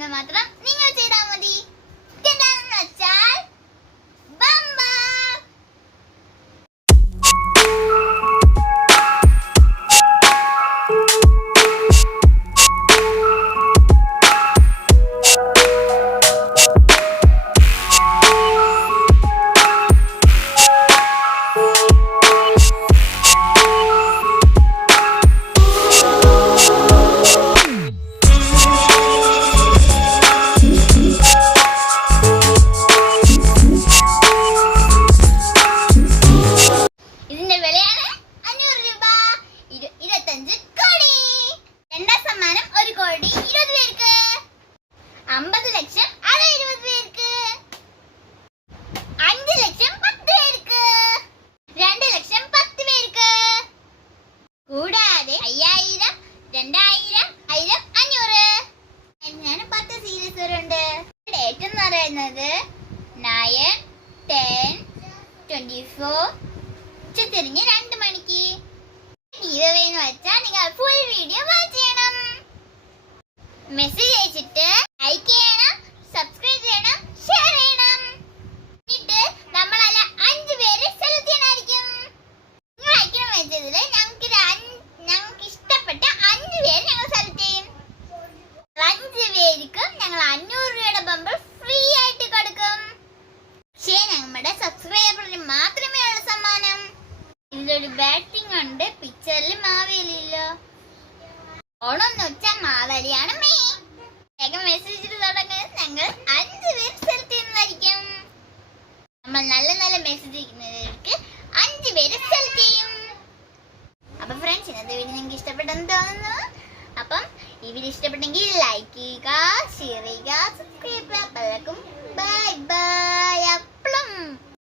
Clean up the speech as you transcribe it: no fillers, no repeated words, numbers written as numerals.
എന്ന് മാത്രം നിങ്ങൾ ചെയ്താൽ മതി. എന്താണെന്ന് വെച്ചാൽ ബമ്പർ. ഇതിന്റെ വിലയാണ് 500 രൂപ. 25 കോടി. രണ്ടാം സമ്മാനം 1 കോടി 20 പേർക്ക്. 50 ലക്ഷം അത് 20 പേർക്ക്. 5 ലക്ഷം 10 പേർക്ക്. 2 ലക്ഷം 10 പേർക്ക്. കൂടാതെ 5000, 2000, 1000, 500. ഞാൻ 10 സീരീസ് ഉണ്ട്. ഡേറ്റ് എന്ന് പറയുന്നത് 9, 10, 24 ഉച്ചതിരിഞ്ഞ് 2 മണിക്ക്. ഗീവവേ എന്ന് വെച്ചാൽ നിങ്ങൾ ഫുൾ വീഡിയോ വാച്ച് ചെയ്യണം. മെസ്സേജ് അയച്ചിട്ട് ലൈക്ക് ചെയ്യണം, സബ്സ്ക്രൈബ് ചെയ്യണം, ഷെയർ ചെയ്യണം. എന്നിട്ട് നമ്മളല്ല 5 പേരെ സെലക്ട് ചെയ്യണമായിരിക്കും. നിങ്ങൾ അയക്കുന്ന മെസ്സേജിൽ ഞങ്ങൾക്ക് ഇഷ്ടപ്പെട്ട 5 പേര് ഞങ്ങൾ സെലക്ട് ചെയ്യും. 5 പേർക്കും ഞങ്ങൾ 500 രൂപയുടെ ബമ്പർ ഫ്രീ ആയിട്ട് കൊടുക്കും. പക്ഷേ നമ്മുടെ സബ്സ്ക്രൈബറിന് മാത്രമേ ഉള്ള സമ്മാനം. ഇതിലൊരു ബാറ്റിംഗ് ഉണ്ട്. പിക്ചറിൽ മാവേലില്ലോ. ഓണം എന്ന് വെച്ചാൽ മാവേലിയാണ് മെയിൻ. വേഗം മെസ്സേജ് തുടങ്ങുന്നത്. ഞങ്ങൾ 5 പേര് സെലക്ട് ചെയ്യുന്നതായിരിക്കും. നമ്മൾ നല്ല നല്ല മെസ്സേജ് അയക്കുന്നവർക്ക് 5 പേര് സെലക്ട് ചെയ്യും. അപ്പൊ ഫ്രണ്ട്സ്, ഇന്നത്തെ വീഡിയോ നിങ്ങൾക്ക് ഇഷ്ടപ്പെട്ടെന്ന് തോന്നുന്നു. അപ്പം ഈ വീഡിയോ ഇഷ്ടപ്പെട്ടെങ്കിൽ ലൈക്ക് ചെയ്യുക, ഷെയർ ചെയ്യുക, സബ്സ്ക്രൈബ് ചെയ്യുക. Bye bye.